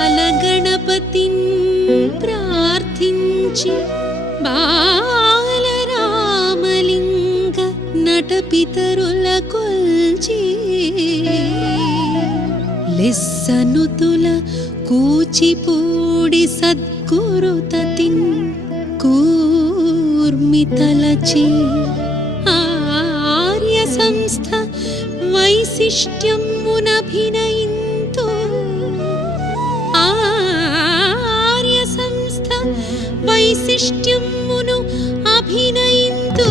బాలగణపతిం ప్రార్థించి బాలరామలింగ నటపితరుల కొల్చి లెస్సనుతుల కూచిపూడి సద్గురుతతిన్ కూర్మితలచి ఆర్య సంస్థ వైశిష్ట్యమునభినయింతు ఆర్య సంస్థ వైశిష్ట్యమును అభినయింతు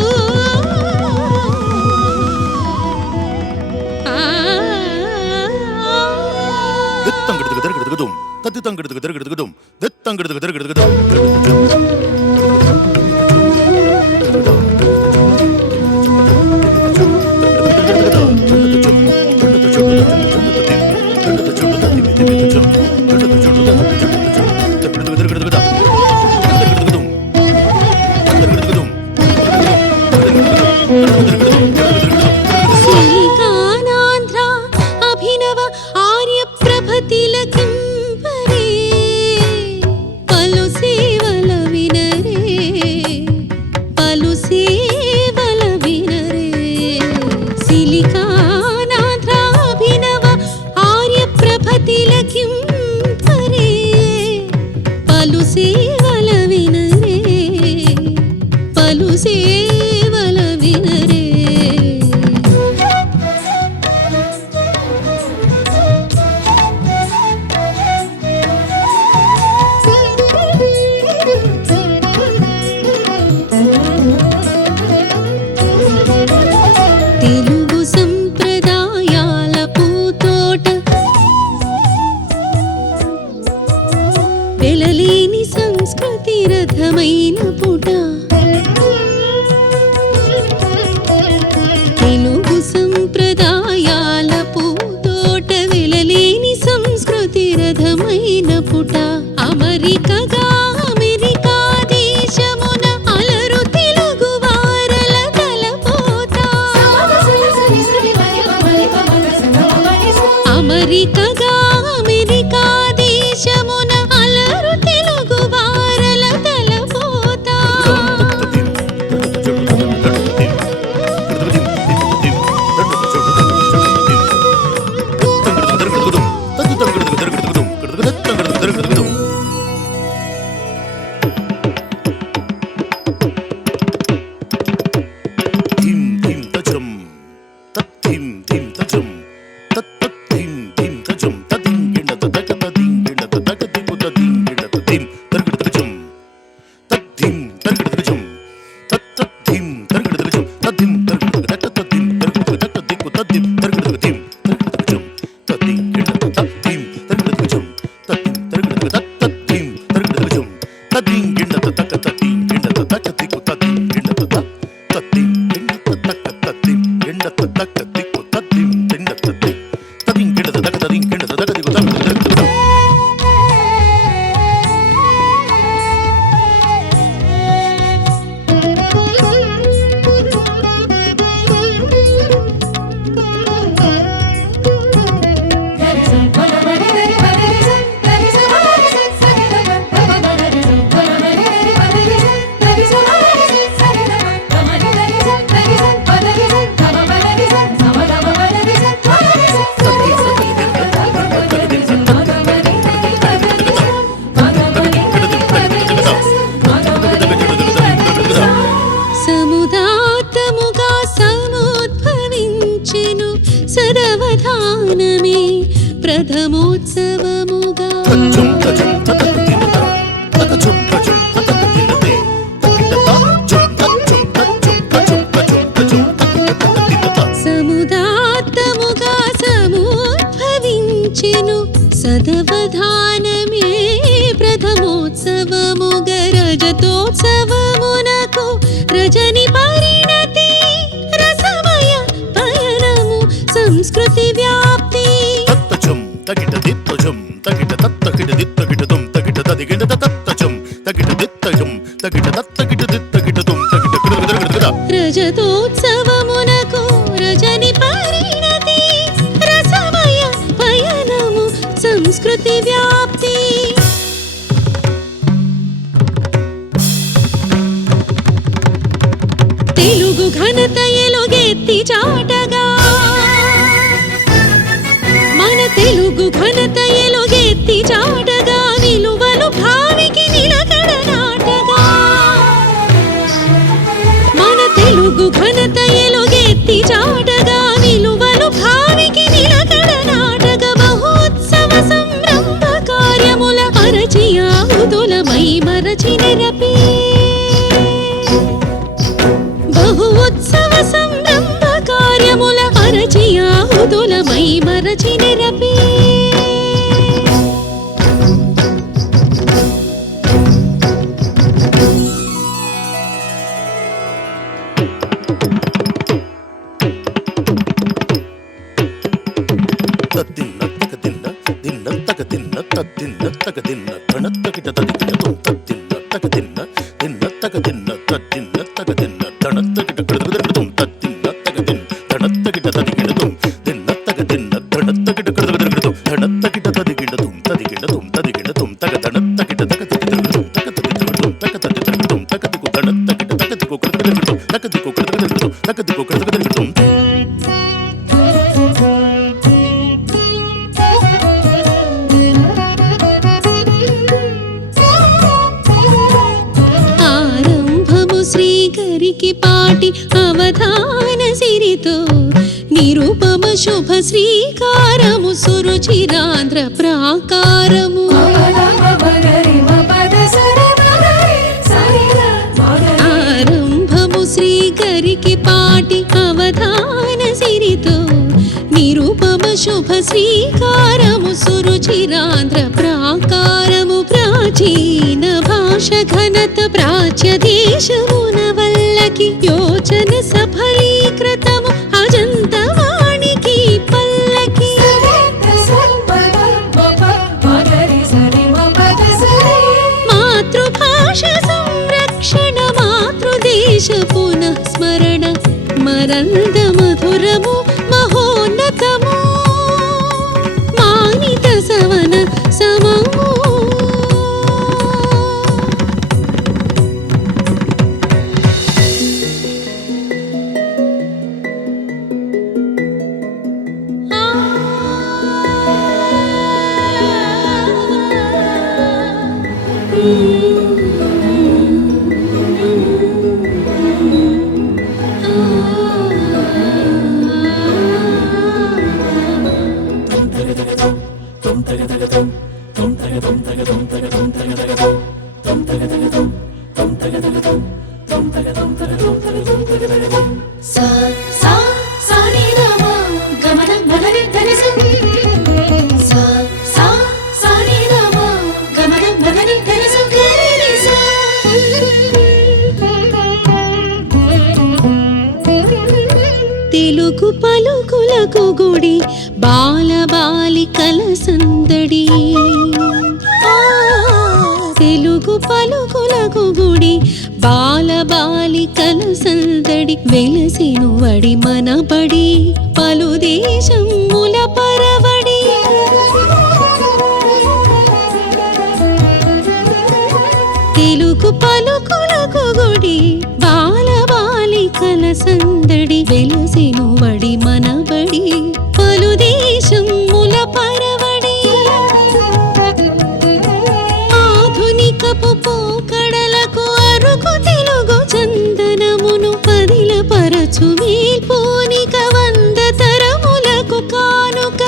శ్రీకానాంధ్ర అభినవ ఆర్యప్రభతిలకిం పరే పలు సేవల వినరే పలు సేవల వినరే సిలికానాంధ్ర అభినవ ఆర్యప్రభతిలకిం పరే పలు సేవల వినరే పలు సేవల వినరే తెలుగు సంప్రదాయాల పూతోట వెలలేని సంస్కృతి రథమైన పుట తెలుగు సంప్రదాయాల పూతోట వెలలేని సంస్కృతి రథమైన పుట అమెరికా దేశమున అలరు తెలుగు వారల తలపోత అమెరికా దేశమున అలరు తెలుగు వారల తలపోత సముదాతముగా సముద్భవించెను సదవధానమే ప్రథమోత్సవముగా సముదాతముగా సముద్భవించెను సదవధానమే ప్రథమోత్సవముగా రజతోత్సవమునకు రజని పరిణతి రసమయ పయనము సంస్కృతి వ్యాప్తి సంస్కృతి వ్యాప్తి తెలుగు ఘనత ఎలుగెత్తి చాటగా మన తెలుగు ఘనత ఎలుగెత్తి చాటగా విలువలు భావికి నిలకడ నాటగా మన తెలుగు ఘనత ఎలుగెత్తి చాటగా విలువలు భావికి నిలకడ నాటగా మహోత్సవ సంరంభ కార్యముల అరచి ఆహుతులమై మరచి నిరపి ఉత్సవ సంరంభ కార్యముల అరచి ఆహుతులమై మరచి నిరపి శ్రీకరికి పాటి అవధాన సిరితో నిరూపమ శుభ శ్రీకారము సురుచిరాంధ్ర ప్రాకారము ఆరంభము శ్రీకరికి పాటి అవధాన సిరితో నిరూపమ శుభ శ్రీకారము సురుచిరాంధ్ర ప్రాకారము ప్రాచీన భాష ఘనత ప్రాచ్య దేశమున వల్లకి యోచన సఫలీకృతము అజంత వాణికి పల్లకి మాతృభాష సంరక్షణ మాతృదేశ పునఃస్మరణ మరంద మధురము మహోన్నతము మానిత సవన సమము తెలుగు పలుకులకు గుడి బాల బాలికల సందడి తెలుగు పలుకులకు గుడి బాల బాలికల సందడి వెలసిను వడి మనబడి పలు దేశముల పరవడి తెలుగు పలుకులకు గుడి బాల బాలికల సందడి వెలసిను వడి మనబడి పలు దేశముల పరవడి ఆధునికపు పోకడలకు అరుకు తెలుగు చందనమును పదిల పరచు మేల్పోనిక వంద తరములకు కానుక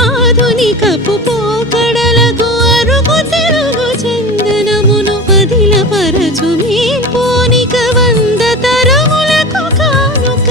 ఆధునికపు పోకడలకు అరుకు తెలుగు చందనమును పదిల పరచు మేల్పోనిక వంద తరములకు కానుక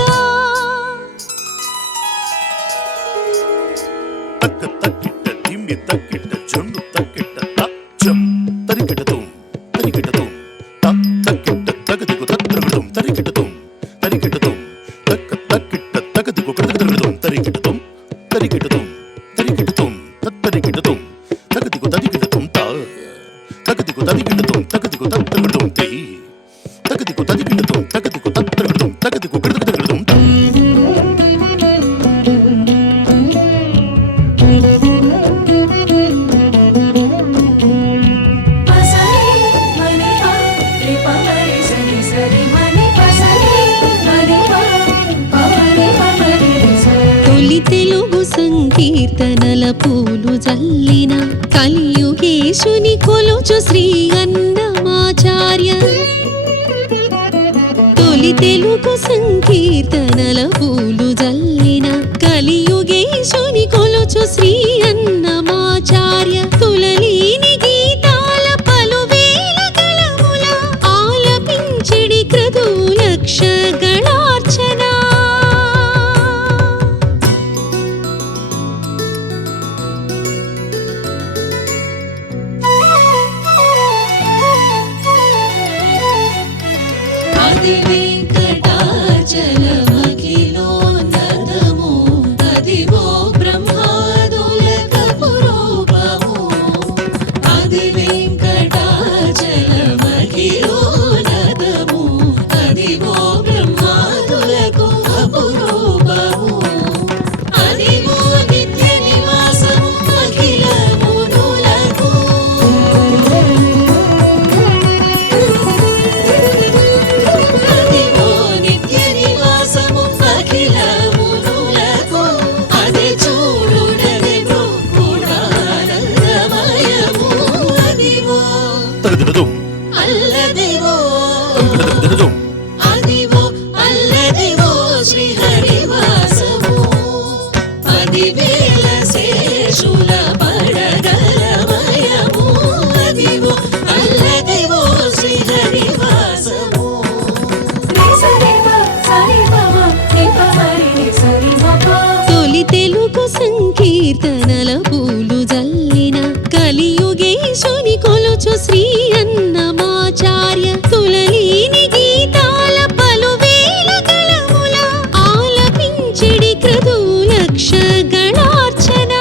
తొలి తెలుగు సంకీర్తనల పూలు జల్లిన కలియుగేశుని కొలుచు శ్రీ అన్నమాచార్య. తొలి తెలుగు సంకీర్తనల పూలు జల్లిన కలియుగేశుని కొలుచు శ్రీ అన్నమాచార్య. తులలీని గీతాల పలువేల గళముల ఆలపించిడి క్రతు లక్ష గణార్చన. అది వెంకటాచలమఖిలో నదము అదివో బ్రహ్మాదులకు రూపము. అది వెంకటాచలమఖిలో నదము అదివో బ్రహ్మాదులకు అపురూపము. అదివో నిత్య నివాసము అఖిల మునులకు. అదివో నిత్య నివాసము అఖిల మునులకు. అదే చూడునది బ్రహ్ముడానందమయము. అదివో తగదినదుం అల్లదివో తగదినదుం అదివో అల్లదివో శ్రీహరివాసము. పదివేల శేషుల పడగలమయము. అదివో అల్లదివో శ్రీహరివాసము. తొలి తెలుగు సంకీర్తనల పూలు జల్లిన కలియుగేశుని కొలుచు శ్రీ అన్నమాచార్య. తులలీని గీతాల పలువేల గళముల ఆలపించిడి క్రతు లక్ష గణార్చన.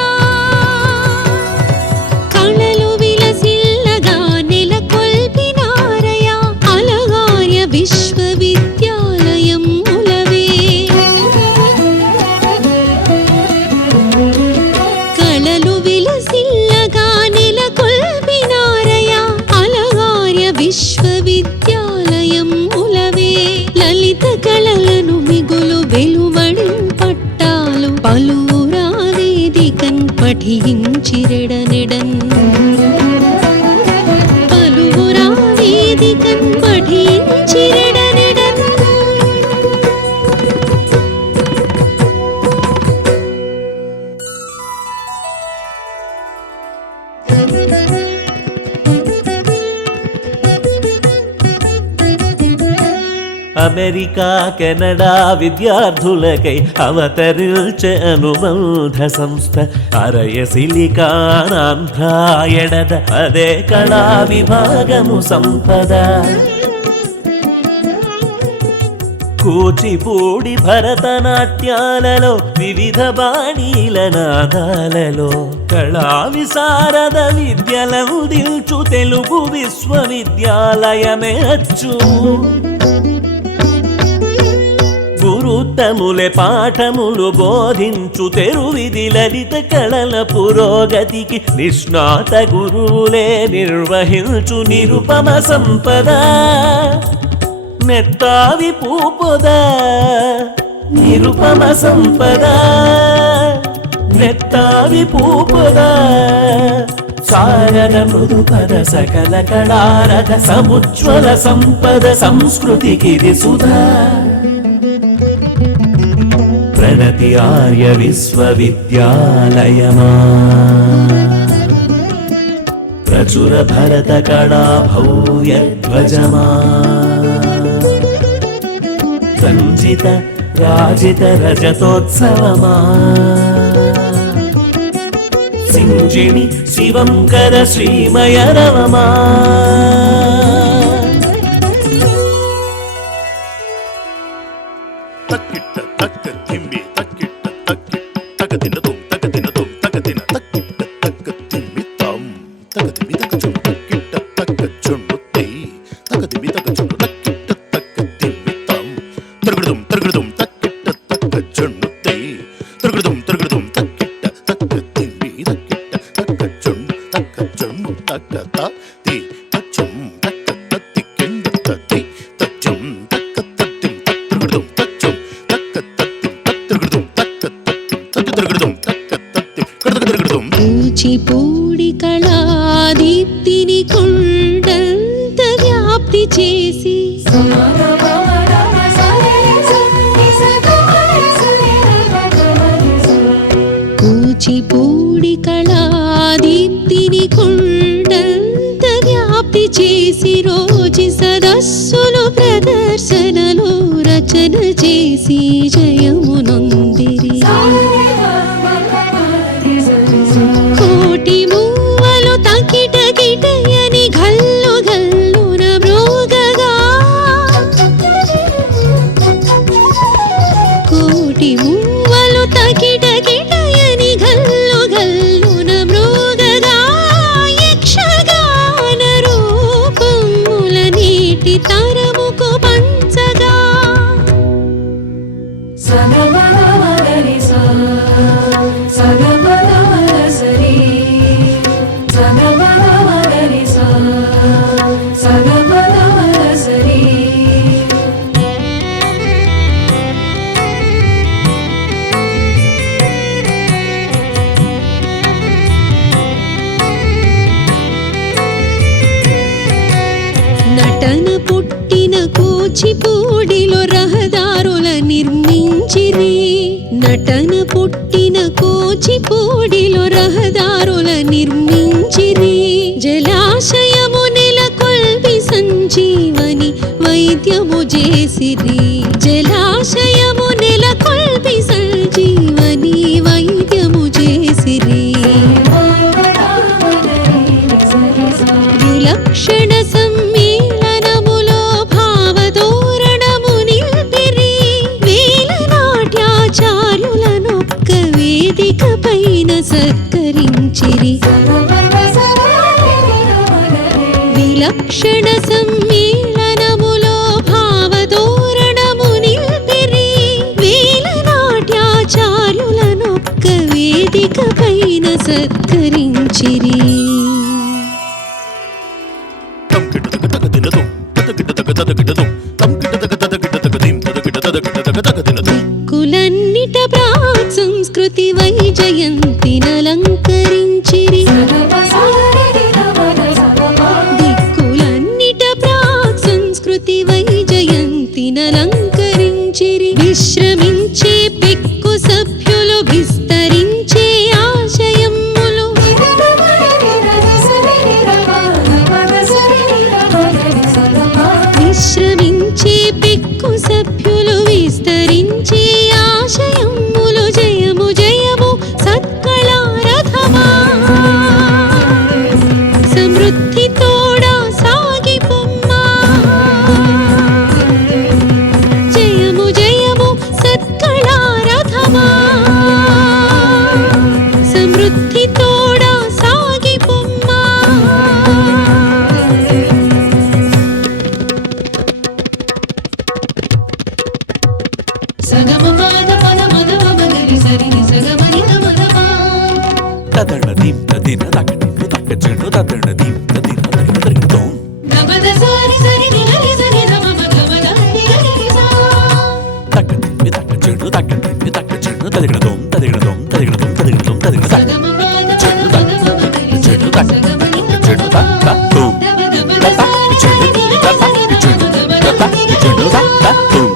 కళలు విలసిల్లగా నెలకొల్పినారయ అలగార్య విశ్వవిద్యాలయం ములవే. కళలు విలసిల్లగా నెలకొల్పినారయ అలగార్య విశ్వవిద్యాలయం ములవే. లలిత కళలను మిగులు వెలువడిం పట్టాలు పలువురా వేదికన్ పఠించిరెడనెడన్. పలువురా వేదికన్ పఠించిరెడనెడన్. అమెరికా కెనడా విద్యార్థులకై అవతరించే అనుబంధ సంస్థ అరయ సిలికానాంధ్రాయడద. అదే కళా విభాగము సంపద. కూచిపూడి భరతనాట్యాలలో వివిధ బాణీల నాదాలలో కళా విశారద విద్యలను దిల్చు తెలుగు విశ్వవిద్యాలయమే అచ్చు. గురుత్తములే పాఠములు బోధించు తెరువిది లలిత కళల పురోగతికి నిష్ణాత గురువులే నిర్వహించు నిరుపమ సంపద. నెత్తావి పూపొద నిరుపమ సంపద. నెత్తావి పూపొద సారద మృదుపద సకల కళారథ సముజ్వల సంపద సంస్కృతికిది సుధా. ప్రణతి ఆర్య విశ్వవిద్యాలయమా ప్రచుర భరత కళా భవ్యధ్వజమా. సంజిత రాజిత రజతోత్సవమా. సింజిణి శివంకర శ్రీమయ రవమా. తక్కిట్ట తక్క తిమ్మి తక్కిట్ట తక్కిట్ట తగదినదుం తగదినదుం తగదిన తక్కిట్ట తక్క తిమ్మి తం తగదిమి తగచుండు తక్కిట్ట తక్క చుండు తై తగదిమి తగచుండు తక్కిట్ట తక్క తిమ్మి తం తరుగుడుం తరుగుడుం తక్కిట్ట తక్క చుండు తై తరుగుడుం తరుగుడుం తక్కిట్ట తక్క తిమ్మి తక్కిట్ట తక్క చుండు తక్క చుండు తక్క త తి తచ్చం తక్క కూచిపూడి కళాదీప్తిని కొండంత వ్యాప్తి చేసి కూచిపూడి కళాదీప్తిని కొండంత వ్యాప్తి చేసి రోజు సదస్సులు ప్రదర్శనలు రచన చేసి జయమునొందిరి కోటి మూవలు తకిట కిటయని గల్లు గల్లున మ్రోగగా కోటి మూవలు తకిట కిటయని గల్లు గల్లున మ్రోగగా యక్షగాన రూపముల నీటి తరముకు పంచగా నటన పుట్టిన కూచిపూడిలో రహదారుల నిర్మించిరి నటన పుట్టిన కూచిపూడిలో రహదారుల నిర్మించిరి జలాశయము నెలకొల్పి సంజీవని వైద్యము చేసిరి జలాశయము నెలకొల్పి సంజీవని వైద్యము చేసిరి విలక్షణ సమ్మేళనములో భావతోరణము నిల్పిరి వేల నాట్యాచార్యులనొక్క వేదిక పైన సత్కరించిరి విలక్షణ సమ్మేళనములో భావతోరణము నిల్పిరి వేల నాట్యాచార్యులనొక్క వేదిక పైన సత్కరించిరి దిక్కులన్నిట ప్రాక్ సంస్కృతి వైజయంతినలంకరించిరి దిక్కులన్నిట ప్రాక్ సంస్కృతి వైజయంతినలంకరించిరి విశ్రమించే పెక్కు సభ్యులు విస్తరించే ఆశయములు విశ్రమించే పెక్కు సభ్యులు విస్తరించే ఆశయములు జయము జయము సత్కళారథమా సమృద్ధి తోడా సాగి పొమ్మా జయము జయము సత్కళారథమా సమృద్ధి తోడా సాగి పొమ్మా తదణదీం తదిన తకటి తక్క చెడు తదణదీం తదిన తరిగితో తక్కటి తక్క చెడు తక్కటి తక్క చెడు తదిగడదోం తదిగడదోం తదిగడదోం తదిగడదోం తదిగడ తక్క చెడు తక్క చెడు తక్క చెడు తక్క తోం తక్క చెడు తక్క చెడు తక్క చెడు తక్క తోం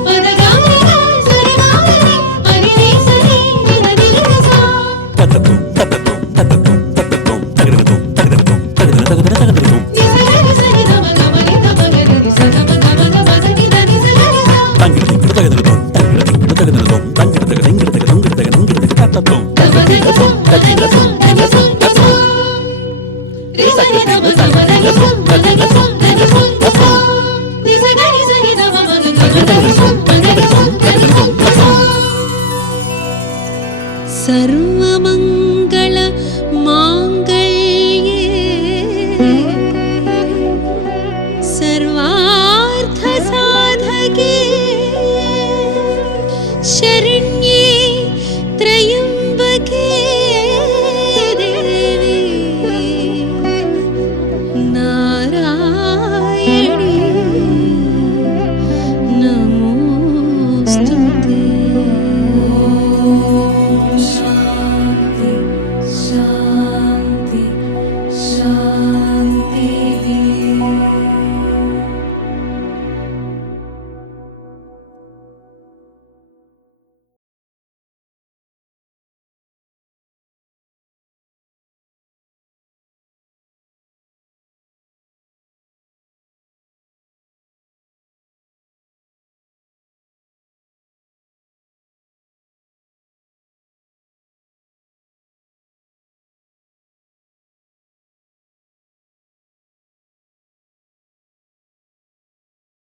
తక్కతోం తక్కతోం తక్కతోం తక్కతోం తదిగడదోం తదిగడదోం తదిగడ తదిగడ తదిగడదోం తంగిడ తదిగడదోం తగిడ తదిగడదోం తంగిడ తదిగడ తదిగడ తదిగడ తత్తతోం తదిగడదోం తదిగడదోం తదిగడదోం తత్తోం తక్కతోం తదిగడదోం తదిగడదోం తదిగడదోం తత్తోం సర్వమంగళ మాంగళ్య